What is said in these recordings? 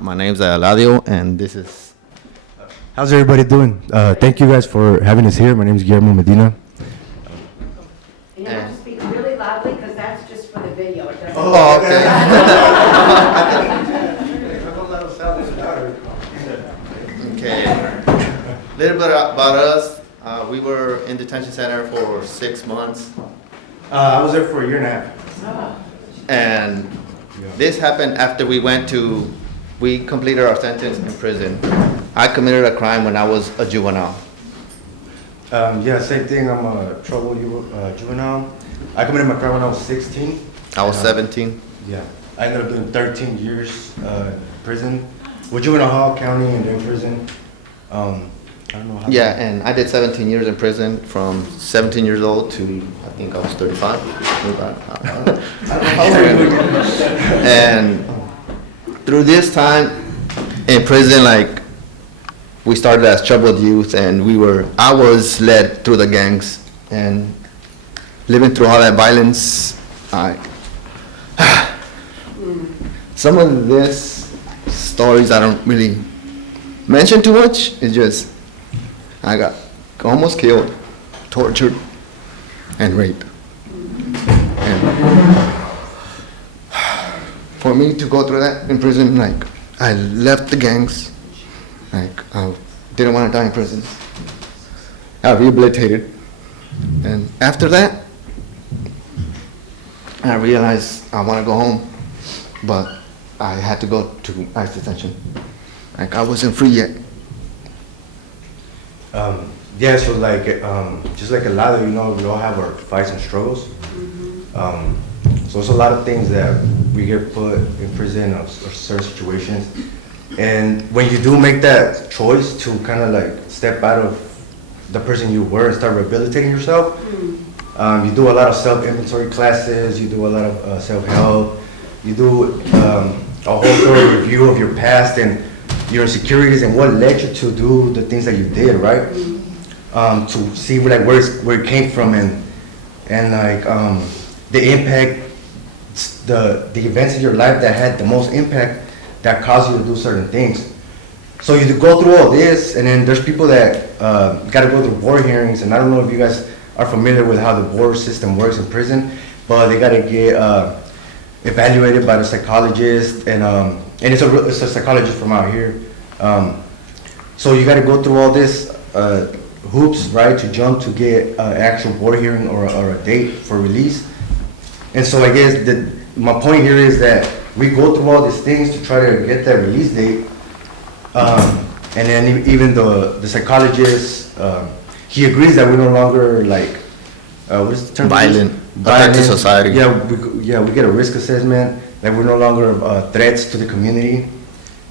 My name's Eladio, and this is. How's everybody doing? Thank you guys for having us here. My name is Guillermo Medina. And you have to speak really loudly because that's just for the video. It doesn't. Oh, okay. Okay. A little bit about us. We were in detention center for 6 months, I was there for a year and a half. and this happened after we completed our sentence in prison. I committed a crime when I was a juvenile. Yeah, same thing. I'm a trouble juvenile. I committed my crime when I was 16. I was 17. Yeah. I ended up doing 13 years in prison with juvenile hall, county, and then prison. I don't know how. Yeah, and I did 17 years in prison from 17 years old to I think I was 35. And through this time in prison, like we started as troubled youth, and I was led through the gangs and living through all that violence. Some of this stories I don't really mention too much. It's just I got almost killed, tortured, and raped. And for me to go through that in prison, like I left the gangs, like I didn't want to die in prison. I rehabilitated, and after that, I realized I want to go home, but I had to go to ICE detention. Like I wasn't free yet. Yeah, so like, just like a lot of, we all have our fights and struggles. So it's a lot of things that we get put in prison or certain situations. And when you do make that choice to kind of like step out of the person you were and start rehabilitating yourself, you do a lot of self-inventory classes, you do a lot of self-help, you do a whole thorough review of your past and your insecurities and what led you to do the things that you did, right? To see like where it came from and like the impact, the events in your life that had the most impact that caused you to do certain things. So you go through all this, and then there's people that got to go through board hearings, and I don't know if you guys are familiar with how the board system works in prison, but they got to get evaluated by the psychologist, and it's a psychologist from out here. So you got to go through all this hoops, right, to jump to get an actual board hearing or a date for release. And so I guess my point here is that we go through all these things to try to get that release date. And then even the psychologist, he agrees that we're no longer like, what is the term? Violent. Threat to society. Yeah, we get a risk assessment, that we're no longer threats to the community.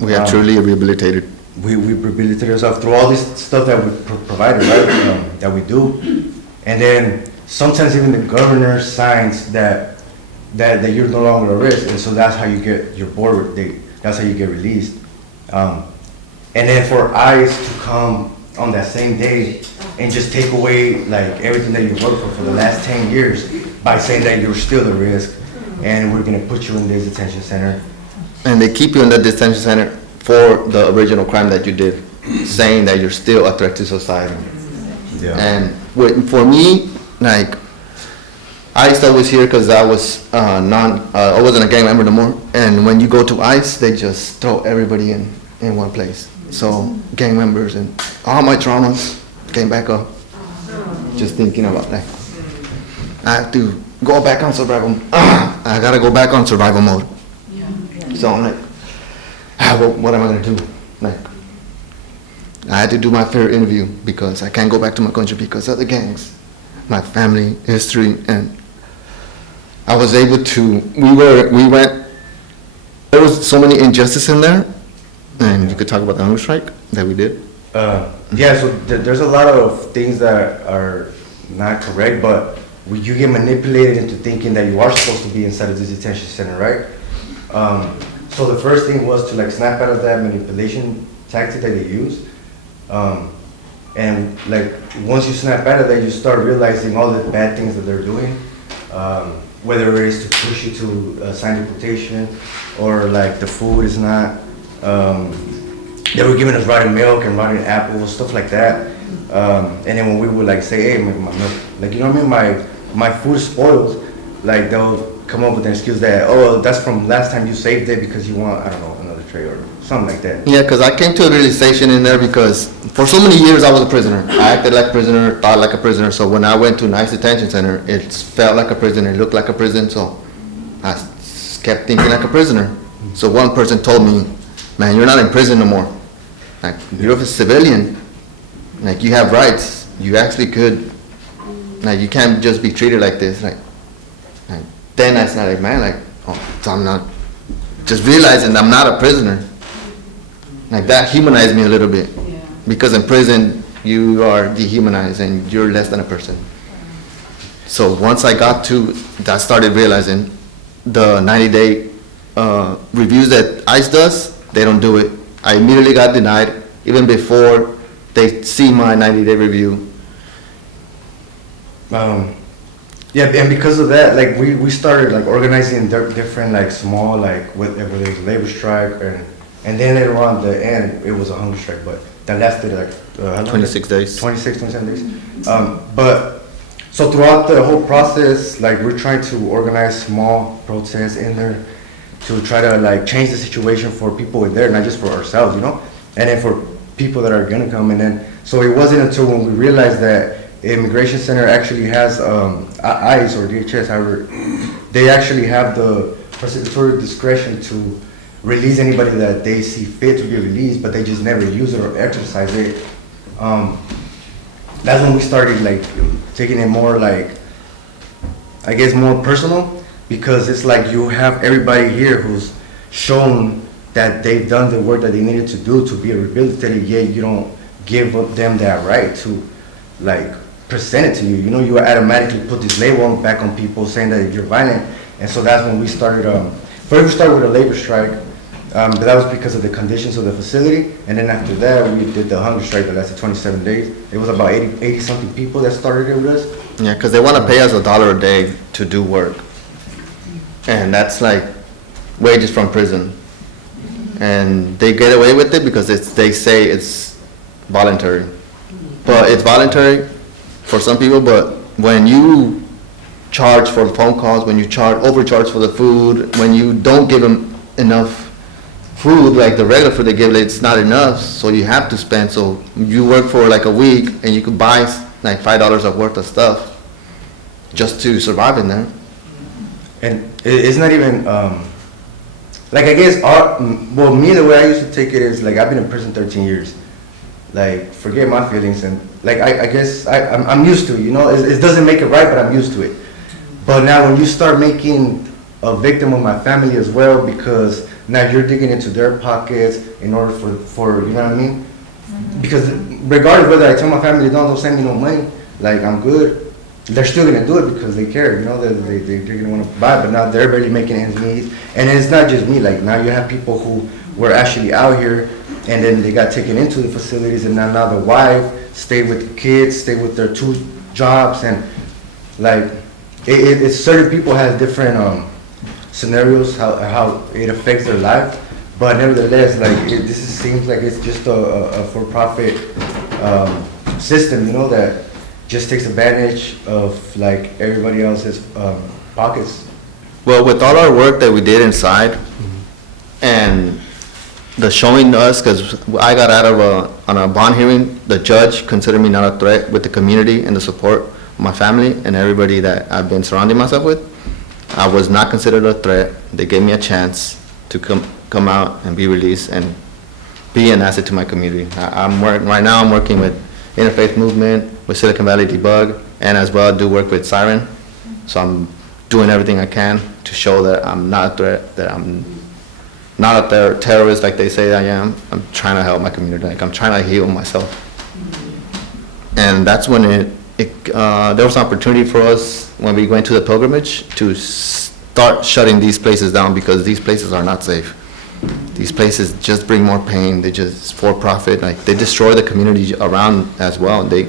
We are truly rehabilitated. We rehabilitate ourselves through all this stuff that we provided, right? That we do. And then sometimes even the governor signs that you're no longer a risk, and so that's how you get your board date. That's how you get released. And then for ICE to come on that same day and just take away like everything that you worked for the last 10 years by saying that you're still a risk and we're gonna put you in this detention center. And they keep you in the detention center for the original crime that you did, saying that you're still a threat to society. Yeah. And for me, like, ICE was here because I was I wasn't a gang member no more. And when you go to ICE, they just throw everybody in one place. So gang members and all my traumas came back up. Just thinking about that. I have to go back on survival. I gotta go back on survival mode. So I'm like, what am I gonna do? Like, I had to do my fair interview because I can't go back to my country because of the gangs, my family history, and I was able to. We went. There was so many injustice in there, and you could talk about the hunger strike that we did. Yeah, so there's a lot of things that are not correct, but you get manipulated into thinking that you are supposed to be inside of this detention center, right? So the first thing was to like snap out of that manipulation tactic that they use. And like once you snap out of that, you start realizing all the bad things that they're doing, whether it is to push you to sign deportation or like the food is not They were giving us rotten milk and rotten apples, stuff like that. And then when we would like say, hey, my milk, like, you know what I mean? My food is spoiled. Like, they'll come up with an excuse that, oh, that's from last time you saved it because you want, I don't know, another tray or something like that. Yeah, because I came to a realization in there because for so many years I was a prisoner. I acted like a prisoner, thought like a prisoner. So when I went to an ICE detention center, it felt like a prison, it looked like a prison. So I kept thinking like a prisoner. So one person told me, man, you're not in prison no more. Like, you're a civilian. Like, you have rights. You actually could. Like, you can't just be treated like this. Like then I started, man, like, oh, so I'm not, just realizing I'm not a prisoner. Like, that humanized me a little bit. Yeah. Because in prison, you are dehumanized and you're less than a person. So once I got to, that started realizing the 90-day reviews that ICE does, they don't do it. I immediately got denied, even before they see my 90-day review. Yeah, and because of that, like, we started like organizing different like small, like, whether it was a labor strike, and then later on the end it was a hunger strike, but that lasted like 26 days. 27 days. But so throughout the whole process, like, we're trying to organize small protests in there to try to like change the situation for people in there, not just for ourselves, you know, and then for people that are gonna come. And then so it wasn't until when we realized that Immigration Center actually has ICE or DHS, however, they actually have the prosecutorial discretion to release anybody that they see fit to be released, but they just never use it or exercise it. That's when we started like taking it more like, I guess, more personal, because it's like you have everybody here who's shown that they've done the work that they needed to do to be rehabilitated, yet you don't give them that right to like present it to you. You know, you automatically put this label back on people saying that you're violent. And so that's when we started, first we started with a labor strike, but that was because of the conditions of the facility. And then after that, we did the hunger strike that lasted 27 days. It was about 80 something people that started it with us. Yeah, because they want to pay us $1 a day to do work. And that's like wages from prison. And they get away with it because they say it's voluntary. But it's voluntary for some people, but when you charge for the phone calls, when you overcharge for the food, when you don't give them enough food, like the regular food they give, it's not enough, so you have to spend. So you work for like a week and you could buy like $5 of worth of stuff just to survive in there. And it's not even, like, I guess, well, me, the way I used to take it is, like, I've been in prison 13 years. Like, forget my feelings, and, like, I guess I'm used to it, you know? It doesn't make it right, but I'm used to it. But now when you start making a victim of my family as well, because now you're digging into their pockets in order for you know what I mean? Because regardless whether I tell my family, don't send me no money, like, I'm good, they're still gonna do it because they care, you know, they're gonna wanna buy it, but now they're barely making ends meet. And it's not just me, like, now you have people who were actually out here and then they got taken into the facilities, and now the wife stayed with the kids, stayed with their 2 jobs, and like, it's certain people have different scenarios, how it affects their life, but nevertheless, like, seems like it's just a for-profit system, you know, that just takes advantage of like everybody else's pockets. Well, with all our work that we did inside, and the showing us, because I got out of on a bond hearing, the judge considered me not a threat with the community and the support of my family and everybody that I've been surrounding myself with. I was not considered a threat. They gave me a chance to come out and be released and be an asset to my community. Right now I'm working with Interfaith Movement, with Silicon Valley Debug, and as well do work with Siren. So I'm doing everything I can to show that I'm not a threat, that I'm not a terrorist like they say I am. I'm trying to help my community, like I'm trying to heal myself. And that's when there was an opportunity for us when we went to the pilgrimage to start shutting these places down, because these places are not safe. These places just bring more pain. They just for profit, like they destroy the community around as well. They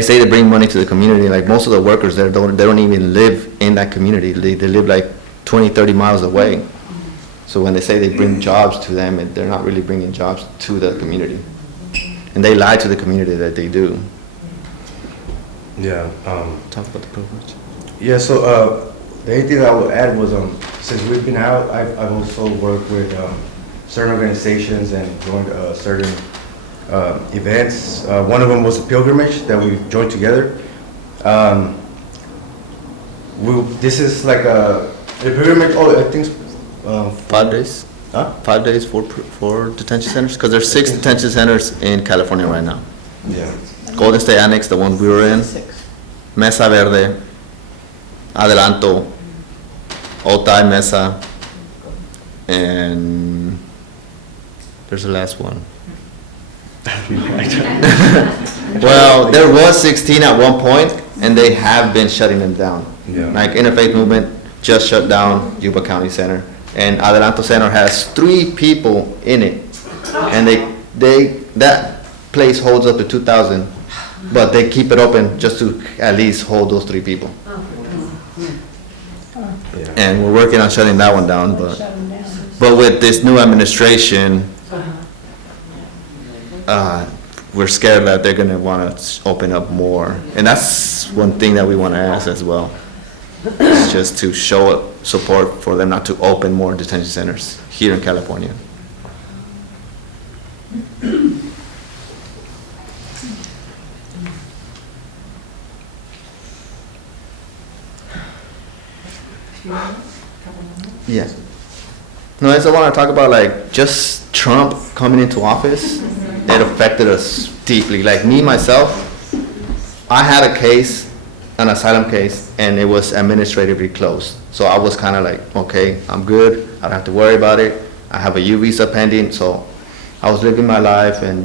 say they bring money to the community. Like most of the workers there, they don't even live in that community. They live like 20, 30 miles away. So when they say they bring jobs to them, they're not really bringing jobs to the community. And they lie to the community that they do. Yeah. Talk about the privilege. Yeah. So the only thing that I would add was since we've been out, I've also worked with certain organizations and joined certain events. One of them was a pilgrimage that we joined together. This is like a pilgrimage. Oh, I think 5 days? Huh? 5 days for detention centers? Because there's 6 detention centers in California right now. Yeah. Golden State Annex, the one we were in, Mesa Verde, Adelanto, Otay Mesa, and there's the last one. Well, there was 16 at one point, and they have been shutting them down. Yeah. Like Interfaith Movement just shut down Yuba County Center, and Adelanto Center has 3 people in it, and that place holds up to 2,000, but they keep it open just to at least hold those 3 people. Yeah. And we're working on shutting that one down, but with this new administration, we're scared that they're gonna wanna open up more. And that's one thing that we wanna ask as well. It's just to show support for them not to open more detention centers here in California. Yeah. No, I just want to talk about like just Trump coming into office. It affected us deeply. Like me, myself, I had a case, an asylum case, and it was administratively closed. So I was kind of like, okay, I'm good. I don't have to worry about it. I have a U visa pending, so I was living my life, and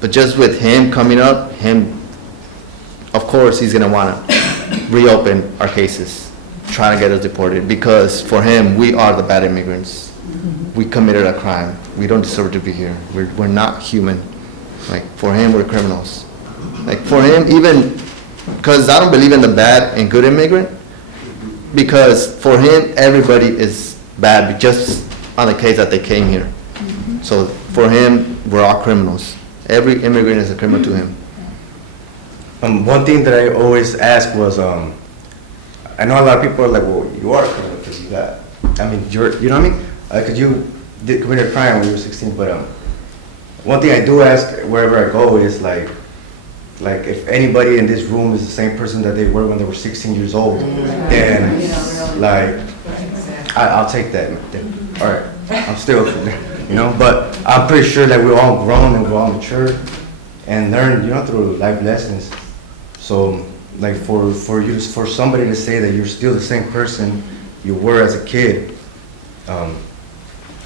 but just with him coming up, of course, he's gonna want to reopen our cases, trying to get us deported, because for him, we are the bad immigrants. We committed a crime. We don't deserve to be here. We're not human. Like, for him, we're criminals. Like, for him, even, because I don't believe in the bad and good immigrant, because for him, everybody is bad, just on the case that they came here. So for him, we're all criminals. Every immigrant is a criminal to him. One thing that I always ask was, I know a lot of people are like, well, you are a criminal because you got, you know what I mean? Because you did commit a crime when you were 16, but one thing I do ask wherever I go is like if anybody in this room is the same person that they were when they were 16 years old, then like, I'll take that. Then, all right, I'm still, but I'm pretty sure that we're all grown and we're all mature and learn, through life lessons. So like for somebody to say that you're still the same person you were as a kid,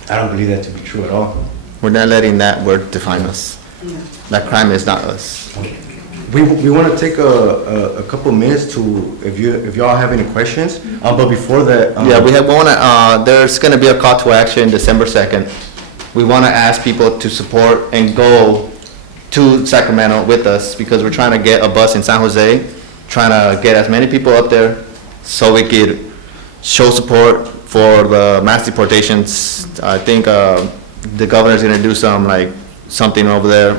I don't believe that to be true at all. We're not letting that word define us. That crime is not us. We want to take a couple minutes to, if y'all have any questions, but before that. Yeah, there's gonna be a call to action December 2nd. We wanna ask people to support and go to Sacramento with us, because we're trying to get a bus in San Jose, trying to get as many people up there so we could show support for the mass deportations. I think the governor's gonna do something over there,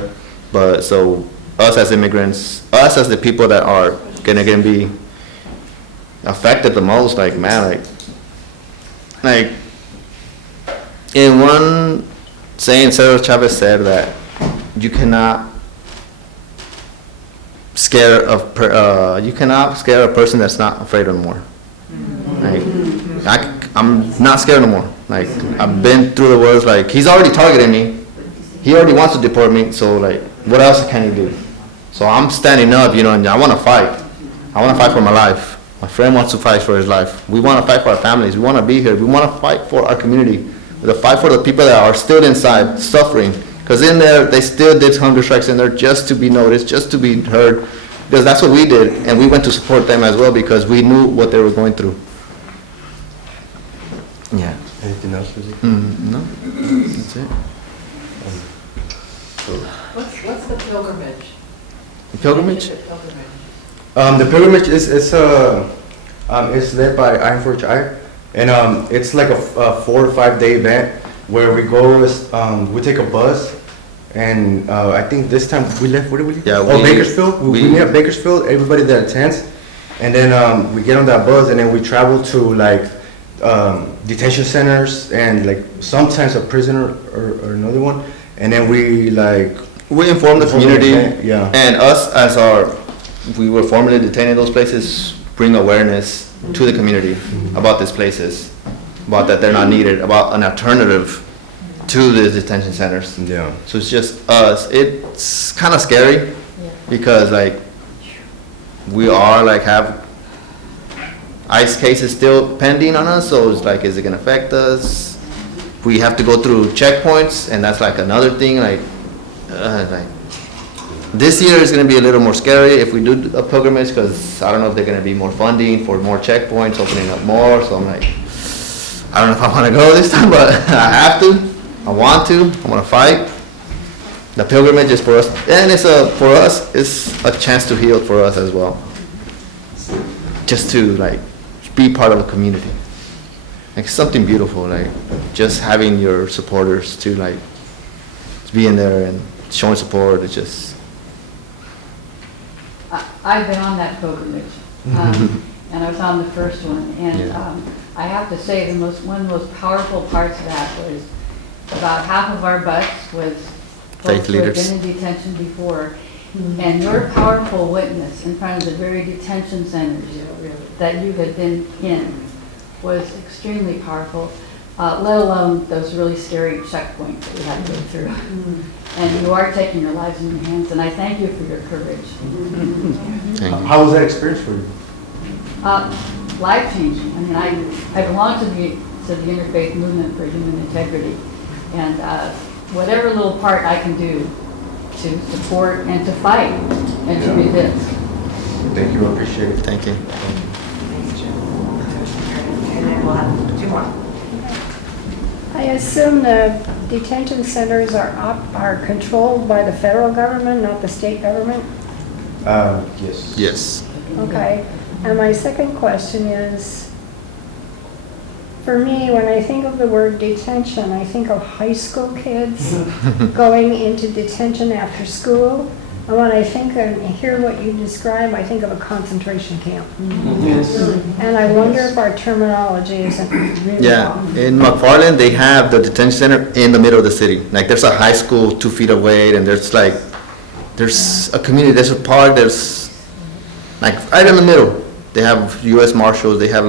but so us as immigrants, us as the people that are gonna be affected the most, like in one saying, Cesar Chavez said that you cannot scare a person that's not afraid no more. I'm not scared no more. Like, I've been through the worst. Like, he's already targeted me. He already wants to deport me. So like, what else can he do? So I'm standing up, and I want to fight. I want to fight for my life. My friend wants to fight for his life. We want to fight for our families. We want to be here. We want to fight for our community. The fight for the people that are still inside suffering. Because in there, they still did hunger strikes in there just to be noticed, just to be heard. Because that's what we did. And we went to support them as well because we knew what they were going through. Yeah. Anything else, Lizzie? No, that's it. What's the pilgrimage? The pilgrimage? The pilgrimage is led by Iron for Child. And it's like a 4 to 5 day event where we go, we take a bus, and I think this time we left, where did we leave? Yeah, Bakersfield. We we- meet at Bakersfield, everybody that attends, and then we get on that bus, and then we travel to like detention centers and like sometimes a prison or another one, and then we like We inform the community, Yeah. and us we were formerly detained in those places, bring awareness to the community about these places, about that they're not needed, about an alternative to the detention centers. Yeah. So it's just us. It's kind of scary because like we are like have ICE cases still pending on us, so it's like, is it gonna affect us? We have to go through checkpoints, and that's like another thing, like this year is gonna be a little more scary if we do a pilgrimage, because I don't know if they're gonna be more funding for more checkpoints, opening up more, so I'm like, I don't know if I wanna go this time, but I have to, I want to, I wanna fight. The pilgrimage is for us, and for us, it's a chance to heal for us as well. Just to like, be part of a community. Like something beautiful, like just having your supporters to like, being there and showing support, it's just, I've been on that pilgrimage, and I was on the first one, and Yeah. I have to say, one of the most powerful parts of that was about half of our bus was Faith folks who had leaders. been in detention before, and your powerful witness in front of the very detention centers that you had been in was extremely powerful, let alone those really scary checkpoints that we had to go through. And you are taking your lives in your hands, and I thank you for your courage. thank you. How was that experience for you? Life changing. I mean, I belong to the Interfaith Movement for Human Integrity, and whatever little part I can do to support and to fight and to resist. Thank you, I appreciate it. Thank you. And then we'll have 2 more. I assume the detention centers are controlled by the federal government, not the state government? Yes. Yes. Okay. And my second question is, for me, when I think of the word detention, I think of high school kids going into detention after school. And when I think and hear what you describe, I think of a concentration camp. Yes. And I wonder if our terminology isn't really Yeah, wrong. in McFarland, they have the detention center in the middle of the city. Like, there's a high school 2 feet away, and there's a community, there's a park, there's, like, right in the middle. They have U.S. Marshals, they have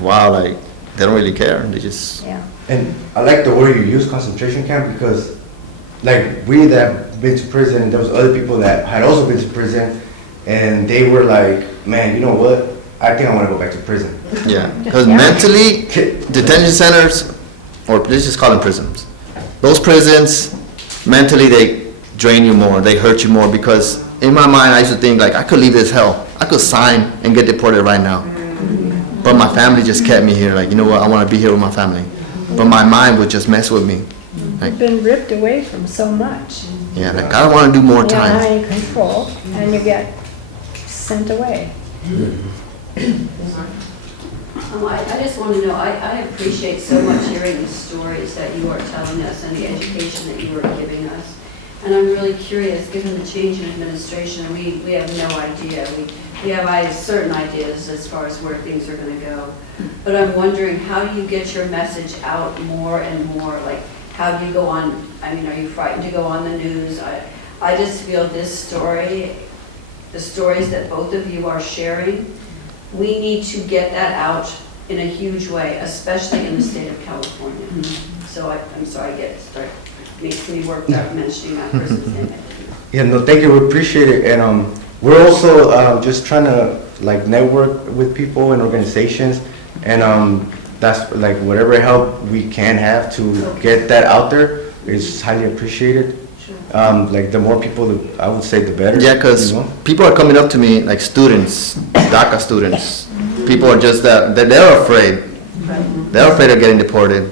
wow, like, they don't really care, they just, Yeah. And I like the word you use, concentration camp, because like we that have been to prison, there was other people that had also been to prison, and they were like, man, you know what? I think I want to go back to prison. yeah. Because Yeah. mentally, detention centers, or let's just call them prisons. Those prisons, mentally, they drain you more, they hurt you more, because in my mind, I used to think, like, I could leave this hell. I could sign and get deported right now. But my family just kept me here, like, you know what, I want to be here with my family. But my mind would just mess with me. Like, You've been ripped away from so much. yeah, like, I want to do more You're time. not in control, and you get sent away. I just want to know, I appreciate so much hearing the stories that you are telling us and the education that you are giving us. And I'm really curious, given the change in administration, and we have no idea. We have certain ideas as far as where things are going to go. But I'm wondering, how do you get your message out more and more? Like, how do you go on, I mean, are you frightened to go on the news? I just feel this story, the stories that both of you are sharing, we need to get that out in a huge way, especially in the state of California. So I'm sorry, makes me work out mentioning that person's name. Yeah, no, thank you, we appreciate it, and we're also just trying to like network with people and organizations, and that's like whatever help we can have to get that out there is highly appreciated. Like the more people, I would say, the better. Yeah, because you know? people are coming up to me, like students, DACA students. People are just they're afraid. They're afraid of getting deported.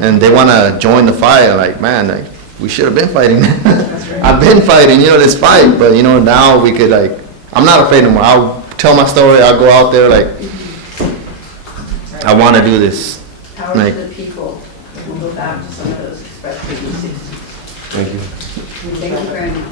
And they want to join the fight. Like, man, like, we should have been fighting. I've been fighting, this fight. But, now we could, like, I'm not afraid anymore. I'll tell my story. I'll go out there, like, I want to do this. Power Like- to the people. We'll go back to some of those expressions. Thank you. Thank you very much.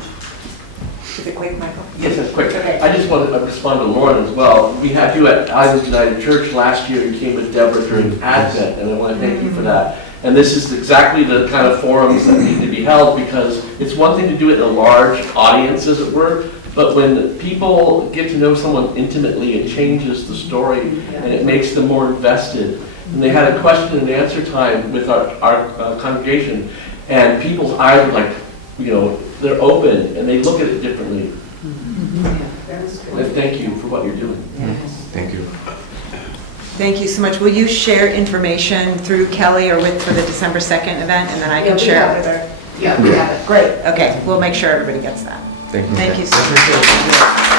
Is it quick, Michael? Yes, that's quick. Okay. I just want to respond to Lauren as well. We had you at Island United Church last year. You came with Deborah during Advent, and I want to thank you for that. And this is exactly the kind of forums that need to be held, because it's one thing to do it in a large audience, as it were, but when people get to know someone intimately, it changes the story, and it makes them more invested. And they had a question and answer time with our congregation, and people's eyes were like, you know, they're open, and they look at it differently. That's And good. thank you for what you're doing. Thank you. Thank you so much. Will you share information through Kelly or for the December 2nd event, and then I Yeah, can we share have it with her? Yeah, we have it. Great, okay, we'll make sure everybody gets that. Thank you. Thank you so much.